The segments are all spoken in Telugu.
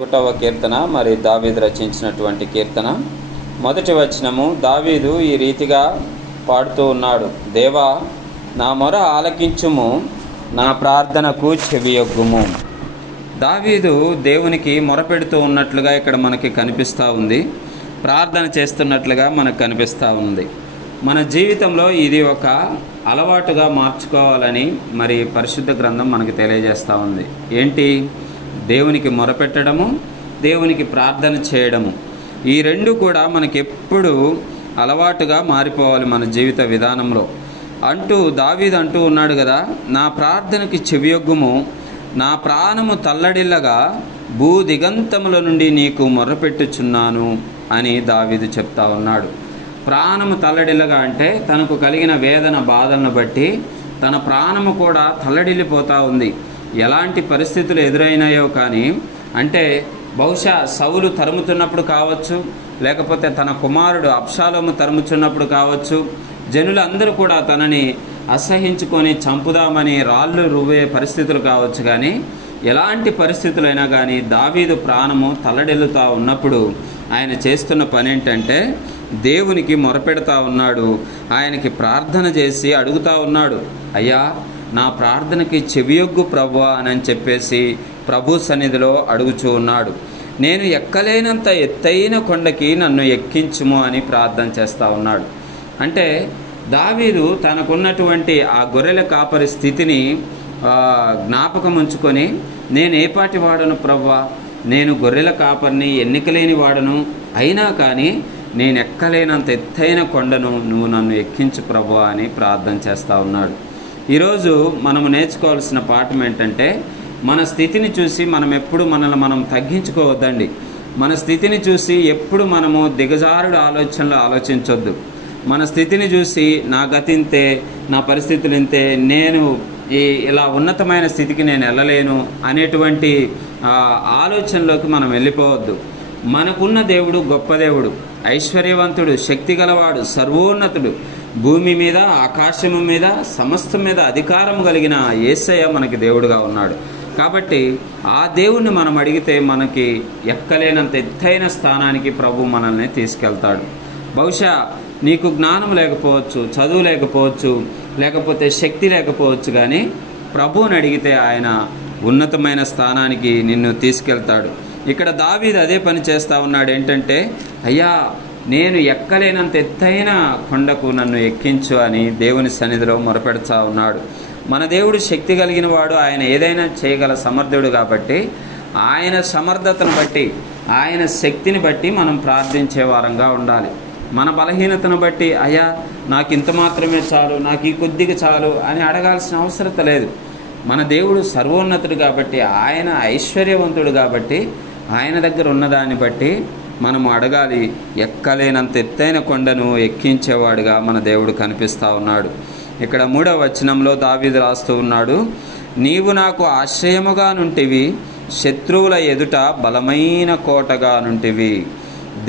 ఒకటవ కీర్తన మరి దావీదు రచించినటువంటి కీర్తన. మొదటి వచనము, దావీదు ఈ రీతిగా పాడుతూ ఉన్నాడు. దేవా, నా మొర ఆలకించుము, నా ప్రార్థనకు చెవియొగ్గుము. దావీదు దేవునికి మొరపెడుతూ ఉన్నట్లుగా ఇక్కడ మనకి కనిపిస్తూ ఉంది, ప్రార్థన చేస్తున్నట్లుగా మనకు కనిపిస్తూ ఉంది. మన జీవితంలో ఇది ఒక అలవాటుగా మార్చుకోవాలని మరి పరిశుద్ధ గ్రంథం మనకి తెలియజేస్తూ ఉంది. ఏంటి? దేవునికి మొరపెట్టడము, దేవునికి ప్రార్థన చేయడము. ఈ రెండు కూడా మనకి ఎప్పుడు అలవాటుగా మారిపోవాలి మన జీవిత విధానంలో. దావీదు అంటూ ఉన్నాడు కదా, నా ప్రార్థనకి చెవియొగ్గుము, నా ప్రాణము తల్లడిల్లగా భూదిగంతముల నుండి నీకు మొర్రపెట్టుచున్నాను అని దావీదు చెప్తా ఉన్నాడు. ప్రాణము తల్లడిల్లగా అంటే తనకు కలిగిన వేదన బాధలను బట్టి తన ప్రాణము కూడా తల్లడిల్లిపోతూ ఉంది. ఎలాంటి పరిస్థితులు ఎదురైనాయో కానీ, అంటే బహుశా సౌలు తరుముతున్నప్పుడు కావచ్చు, లేకపోతే తన కుమారుడు అబ్షాలోము తరుముతున్నప్పుడు కావచ్చు, జనులందరూ కూడా తనని అసహించుకొని చంపుదామని రాళ్ళు రువ్వే పరిస్థితులు కావచ్చు. కానీ ఎలాంటి పరిస్థితులైనా కానీ దావీదు ప్రాణము తల్లడిల్లుతూ ఉన్నప్పుడు ఆయన చేస్తున్న పని ఏంటంటే దేవునికి మొరపెడతా ఉన్నాడు. ఆయనకి ప్రార్థన చేసి అడుగుతూ ఉన్నాడు, అయ్యా నా ప్రార్థనకి చెవియొగ్గు ప్రభువా అని చెప్పేసి ప్రభు సన్నిధిలో అడుగుచూ ఉన్నాడు. నేను ఎక్కలేనంత ఎత్తైన కొండకి నన్ను ఎక్కించుము అని ప్రార్థన చేస్తూ ఉన్నాడు. అంటే దావీదు తనకున్నటువంటి ఆ గొర్రెల కాపరి స్థితిని జ్ఞాపకం ఉంచుకొని, నేను ఏపాటి వాడను ప్రభువా, నేను గొర్రెల కాపరిని, ఎన్నికలేని వాడను, అయినా కానీ నేను ఎక్కలేనంత ఎత్తైన కొండను నువ్వు నన్ను ఎక్కించు ప్రభువా అని ప్రార్థన చేస్తూ ఉన్నాడు. ఈరోజు మనము నేర్చుకోవాల్సిన పాఠం ఏంటంటే, మన స్థితిని చూసి మనం ఎప్పుడు మనల్ని మనం తగ్గించుకోవద్దండి. మన స్థితిని చూసి ఎప్పుడు మనము దిగజారుడు ఆలోచనలు ఆలోచించొద్దు. మన స్థితిని చూసి నా గతి ఇంతే, నా పరిస్థితులు ఇంతే, నేను ఇలా ఉన్నతమైన స్థితికి నేను వెళ్ళలేను అనేటువంటి ఆలోచనలోకి మనం వెళ్ళిపోవద్దు. మనకున్న దేవుడు గొప్ప దేవుడు, ఐశ్వర్యవంతుడు, శక్తి గలవాడు, సర్వోన్నతుడు, భూమి మీద ఆకాశము మీద సమస్తం మీద అధికారం కలిగిన యేసయ్య మనకి దేవుడుగా ఉన్నాడు. కాబట్టి ఆ దేవుణ్ణి మనం అడిగితే మనకి ఎక్కలేనంత ఎత్తైన స్థానానికి ప్రభు మనల్ని తీసుకెళ్తాడు. బహుశా నీకు జ్ఞానం లేకపోవచ్చు, చదువు లేకపోవచ్చు, లేకపోతే శక్తి లేకపోవచ్చు, కానీ ప్రభువుని అడిగితే ఆయన ఉన్నతమైన స్థానానికి నిన్ను తీసుకెళ్తాడు. ఇక్కడ దావీదు అదే పని చేస్తూ ఉన్నాడు. ఏంటంటే, అయ్యా నేను ఎక్కలేనంత ఎత్తైన కొండకు నన్ను ఎక్కించు అని దేవుని సన్నిధిలో మొరపెడుతూ ఉన్నాడు. మన దేవుడు శక్తి కలిగిన వాడు, ఆయన ఏదైనా చేయగల సమర్థుడు. కాబట్టి ఆయన సమర్థతను బట్టి, ఆయన శక్తిని బట్టి మనం ప్రార్థించే వారంగా ఉండాలి. మన బలహీనతను బట్టి అయ్యా నాకు ఇంత మాత్రమే చాలు, నాకు ఈ కొద్దిగా చాలు అని అడగాల్సిన అవసరం లేదు. మన దేవుడు సర్వోన్నతుడు కాబట్టి, ఆయన ఐశ్వర్యవంతుడు కాబట్టి, ఆయన దగ్గర ఉన్నదాన్ని బట్టి మనము అడగాలి. ఎక్కలేనంత ఎత్తైన కొండను ఎక్కించేవాడుగా మన దేవుడు కనిపిస్తూ ఉన్నాడు. ఇక్కడ 3వ వచనంలో దావీదు రాస్తూ ఉన్నాడు, నీవు నాకు ఆశ్రయముగా నుంటివి, శత్రువుల ఎదుట బలమైన కోటగా నుంటివి.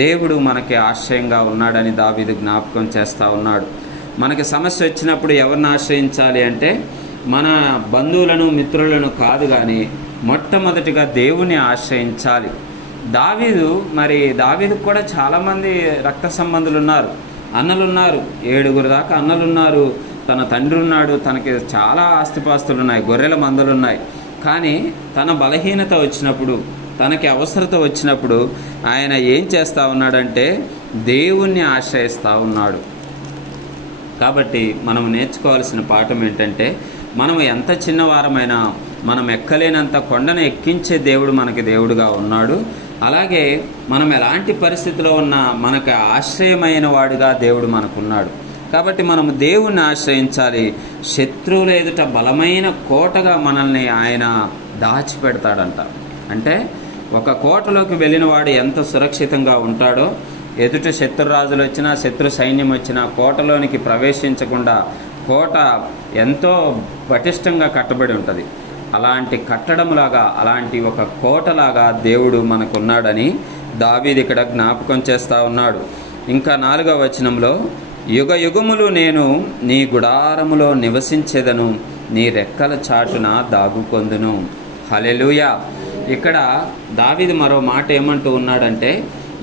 దేవుడు మనకి ఆశ్రయంగా ఉన్నాడని దావీదు జ్ఞాపకం చేస్తూ ఉన్నాడు. మనకి సమస్య వచ్చినప్పుడు ఎవరిని ఆశ్రయించాలి అంటే మన బంధువులను, మిత్రులను కాదు, కానీ మొట్టమొదటిగా దేవుని ఆశ్రయించాలి. దావీదుకు కూడా చాలామంది రక్త సంబంధులు ఉన్నారు, అన్నలున్నారు, 7 దాకా అన్నలున్నారు, తన తండ్రి ఉన్నాడు, తనకి చాలా ఆస్తిపాస్తులు ఉన్నాయి, గొర్రెల మందలు ఉన్నాయి. కానీ తన బలహీనత వచ్చినప్పుడు, తనకి అవసరత వచ్చినప్పుడు ఆయన ఏం చేస్తూ ఉన్నాడంటే దేవుణ్ణి ఆశ్రయిస్తూ ఉన్నాడు. కాబట్టి మనం నేర్చుకోవాల్సిన పాఠం ఏంటంటే, మనం ఎంత చిన్నవారమైనా మనం ఎక్కలేనంత కొండను ఎక్కించే దేవుడు మనకి దేవుడుగా ఉన్నాడు. అలాగే మనం ఎలాంటి పరిస్థితిలో ఉన్నా మనకు ఆశ్రయమైన వాడుగా దేవుడు మనకున్నాడు. కాబట్టి మనం దేవుణ్ణి ఆశ్రయించాలి. శత్రువుల ఎదుట బలమైన కోటగా మనల్ని ఆయన దాచిపెడతాడంట. అంటే ఒక కోటలోకి వెళ్ళిన వాడు ఎంత సురక్షితంగా ఉంటాడో, ఎదుట శత్రురాజులు వచ్చినా, శత్రు సైన్యం వచ్చినా కోటలోనికి ప్రవేశించకుండా కోట ఎంతో పటిష్టంగా కట్టబడి ఉంటుంది. అలాంటి కట్టడంలాగా, అలాంటి ఒక కోటలాగా దేవుడు మనకున్నాడని దావీదు ఇక్కడ జ్ఞాపకం చేస్తూ ఉన్నాడు. ఇంకా 4వ వచనంలో, యుగ యుగములు నేను నీ గుడారములో నివసించెదను, నీ రెక్కల చాటున దాగుకొందును. హల్లెలూయా. ఇక్కడ దావీదు మరో మాట ఏమంటూ ఉన్నాడంటే,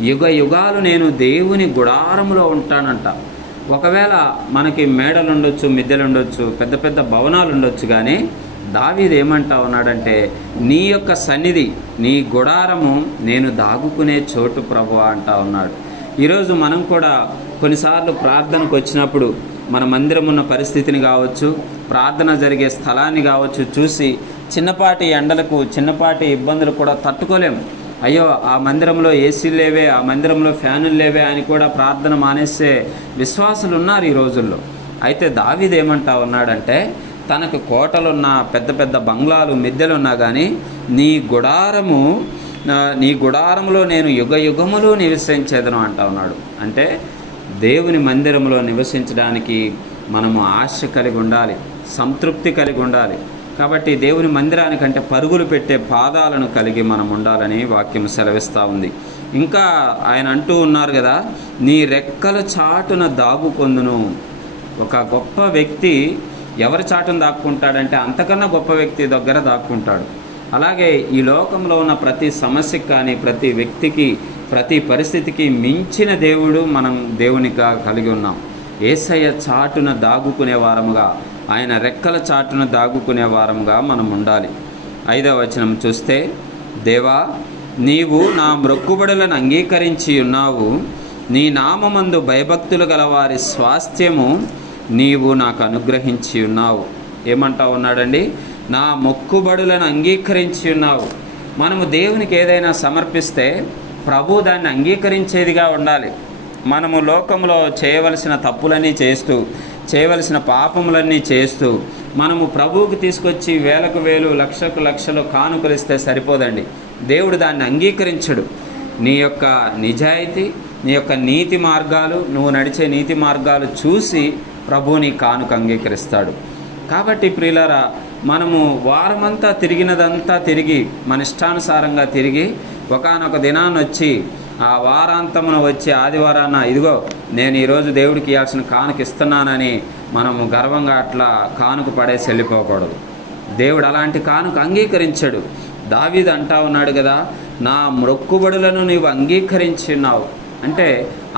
యుగ యుగాలు నేను దేవుని గుడారములో ఉంటానంట. ఒకవేళ మనకి మేడలు ఉండొచ్చు, మిద్దెలు ఉండొచ్చు, పెద్ద పెద్ద భవనాలు ఉండొచ్చు, కానీ దావీదు ఏమంటా ఉన్నాడంటే, నీ యొక్క సన్నిధి, నీ గుడారము నేను దాగుకునే చోటు ప్రభువా అంటా ఉన్నాడు. ఈరోజు మనం కూడా కొన్నిసార్లు ప్రార్థనకు వచ్చినప్పుడు మన మందిరం ఉన్న పరిస్థితిని కావచ్చు, ప్రార్థన జరిగే స్థలాన్ని కావచ్చు చూసి చిన్నపాటి ఎండలకు, చిన్నపాటి ఇబ్బందులు కూడా తట్టుకోలేము. అయ్యో ఆ మందిరంలో ఏసీలు లేవే, ఆ మందిరంలో ఫ్యానులు లేవే అని కూడా ప్రార్థన మానేసే విశ్వాసులు ఉన్నారు ఈ రోజుల్లో. అయితే దావీదు ఏమంటా ఉన్నాడంటే, తనకు కోటలున్నా, పెద్ద పెద్ద బంగ్లాలు, మిద్దెలున్నా కానీ నీ గుడారములో నేను యుగ యుగములు నివసించేదను అంటా ఉన్నాడు. అంటే దేవుని మందిరంలో నివసించడానికి మనము ఆశ కలిగి ఉండాలి, సంతృప్తి కలిగి ఉండాలి. కాబట్టి దేవుని మందిరానికంటే పరుగులు పెట్టే పాదాలను కలిగి మనం ఉండాలని వాక్యం సెలవిస్తూ ఉంది. ఇంకా ఆయన అంటూ ఉన్నారు కదా, నీ రెక్కల చాటున దాగుకొందును. ఒక గొప్ప వ్యక్తి ఎవరి చాటును దాక్కుంటాడంటే అంతకన్నా గొప్ప వ్యక్తి దగ్గర దాక్కుంటాడు. అలాగే ఈ లోకంలో ఉన్న ప్రతి సమస్యకి కానీ, ప్రతి వ్యక్తికి, ప్రతి పరిస్థితికి మించిన దేవుడు మనం దేవునిగా కలిగి ఉన్నాం. యేసయ్య చాటున దాగుకునే వారముగా, ఆయన రెక్కల చాటున దాగుకునే వారముగా మనం ఉండాలి. 5వ వచనం చూస్తే, దేవా నీవు నా మ్రొక్కుబడులను అంగీకరించి ఉన్నావు, నీ నామమందు భయభక్తులు గలవారి స్వాస్థ్యము నీవు నాకు అనుగ్రహించి ఉన్నావు. ఏమంటా ఉన్నాడండి? నా మొక్కుబడులను అంగీకరించి ఉన్నావు. మనము దేవునికి ఏదైనా సమర్పిస్తే ప్రభు దాన్ని అంగీకరించేదిగా ఉండాలి. మనము లోకంలో చేయవలసిన తప్పులన్నీ చేస్తూ, చేయవలసిన పాపములన్నీ చేస్తూ మనము ప్రభువుకి తీసుకొచ్చి వేలకు వేలు, లక్షకు లక్షలు కానుకలిస్తే సరిపోదండి. దేవుడు దాన్ని అంగీకరించడు. నీ యొక్క నిజాయితీ, నీ యొక్క నీతి మార్గాలు, నువ్వు నడిచే నీతి మార్గాలు చూసి ప్రభువు నీ కానుక అంగీకరిస్తాడు. కాబట్టి ప్రియులారా, మనము వారమంతా తిరిగినదంతా తిరిగి మన ఇష్టానుసారంగా తిరిగి ఒకానొక దినాన్ని వచ్చి, ఆ వారాంతమున వచ్చే ఆదివారాన ఇదిగో నేను ఈరోజు దేవుడికి ఇవ్వాల్సిన కానుక ఇస్తున్నానని మనము గర్వంగా అట్లా కానుక పడేసి వెళ్ళిపోకూడదు. దేవుడు అలాంటి కానుక అంగీకరించాడు. దావీదు అంటా ఉన్నాడు కదా, నా మొక్కుబడులను నీవు అంగీకరించి ఉన్నావు. అంటే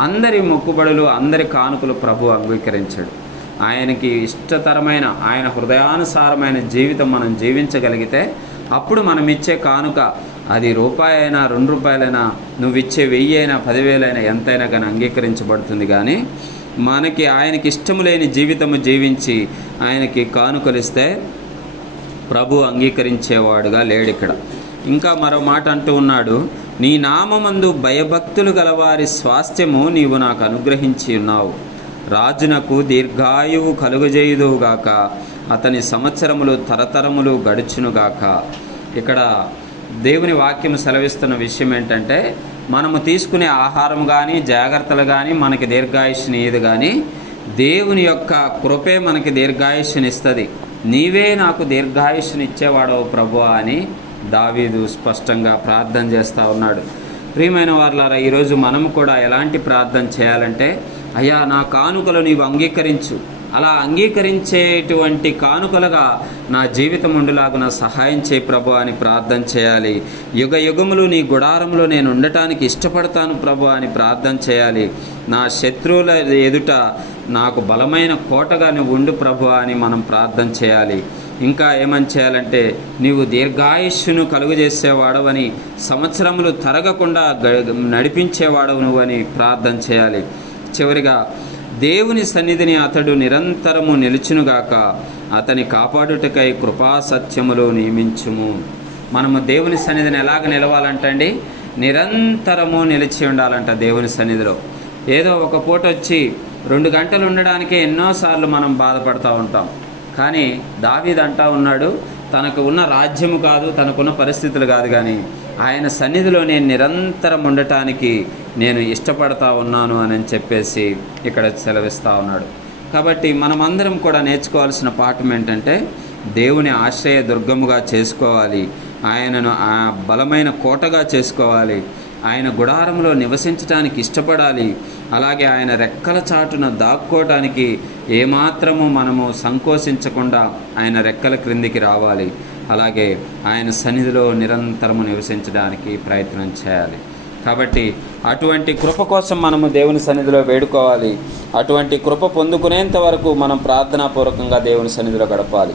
అందరి మొక్కుబడులు, అందరి కానుకలు ప్రభు అంగీకరించాడు. ఆయనకి ఇష్టతరమైన, ఆయన హృదయానుసారమైన జీవితం మనం జీవించగలిగితే అప్పుడు మనం ఇచ్చే కానుక అది రూపాయి అయినా, 2 రూపాయలైనా, నువ్వు ఇచ్చే 1000 అయినా, 10,000 అయినా, ఎంతైనా కానీ అంగీకరించబడుతుంది. కానీ మనకి ఆయనకి ఇష్టము లేని జీవితము జీవించి ఆయనకి కానుకలిస్తే ప్రభు అంగీకరించేవాడుగా లేడు. ఇక్కడ ఇంకా మరో మాట అంటూ ఉన్నాడు, నీ నామమందు భయభక్తులు గలవారి స్వాస్థ్యము నీవు నాకు అనుగ్రహించి ఉన్నావు. రాజునకు దీర్ఘాయువు కలుగజేయుదువుగాక, అతని సంవత్సరములు తరతరములు గడుచునుగాక. ఇక్కడ దేవుని వాక్యం సెలవిస్తున్న విషయం ఏంటంటే, మనము తీసుకునే ఆహారం కానీ, జాగ్రత్తలు కానీ మనకి దీర్ఘాయుష్నిది, కానీ దేవుని యొక్క కృపే మనకి దీర్ఘాయుష్నిస్తుంది. నీవే నాకు దీర్ఘాయుష్ని ఇచ్చేవాడవు ప్రభువా అని దావీదు స్పష్టంగా ప్రార్థన చేస్తూ ఉన్నాడు. ప్రియమైన వారలారా, ఈరోజు మనము కూడా ఎలాంటి ప్రార్థన చేయాలంటే, అయ్యా నా కానుకలు నీవు అంగీకరించు, అలా అంగీకరించేటువంటి కానుకలుగా నా జీవితం ఉండులాగున సహాయం చేయి ప్రభు అని ప్రార్థన చేయాలి. యుగ యుగములు నీ గుడారంలో నేను ఉండటానికి ఇష్టపడతాను ప్రభు అని ప్రార్థన చేయాలి. నా శత్రువుల ఎదుట నాకు బలమైన కోటగా నువ్వు ఉండు ప్రభు అని మనం ప్రార్థన చేయాలి. ఇంకా ఏమని చేయాలంటే, నీవు దీర్ఘాయుష్ను కలుగజేసేవాడవని, సంవత్సరములు తరగకుండా నడిపించేవాడవు నువ్వని ప్రార్థన చేయాలి. చివరిగా, దేవుని సన్నిధిని అతడు నిరంతరము నిలుచునుగాక, అతని కాపాడుటకై కృపా సత్యములు నియమించుము. మనము దేవుని సన్నిధిని ఎలాగ నిలవాలంటండి? నిరంతరము నిలిచి ఉండాలంట దేవుని సన్నిధిలో. ఏదో ఒక పూట వచ్చి 2 గంటలు ఉండడానికే ఎన్నోసార్లు మనం బాధపడుతూ ఉంటాం. కానీ దావీదు అంటా ఉన్నాడు, తనకు ఉన్న రాజ్యము కాదు, తనకున్న పరిస్థితులు కాదు, కానీ ఆయన సన్నిధిలో నేను నిరంతరం ఉండటానికి నేను ఇష్టపడతా ఉన్నాను అని చెప్పేసి ఇక్కడ సెలవిస్తూ ఉన్నాడు. కాబట్టి మనమందరం కూడా నేర్చుకోవాల్సిన పాఠం ఏంటంటే, దేవుని ఆశ్రయ దుర్గముగా చేసుకోవాలి, ఆయనను ఆ బలమైన కోటగా చేసుకోవాలి, ఆయన గుడారంలో నివసించడానికి ఇష్టపడాలి. అలాగే ఆయన రెక్కల చాటున దాక్కోవటానికి ఏమాత్రము మనము సంకోచించకుండా ఆయన రెక్కల క్రిందికి రావాలి. అలాగే ఆయన సన్నిధిలో నిరంతరము నివసించడానికి ప్రయత్నం చేయాలి. కాబట్టి అటువంటి కృప కోసం మనము దేవుని సన్నిధిలో వేడుకోవాలి. అటువంటి కృప పొందుకునేంత వరకు మనం ప్రార్థనాపూర్వకంగా దేవుని సన్నిధిలో గడపాలి.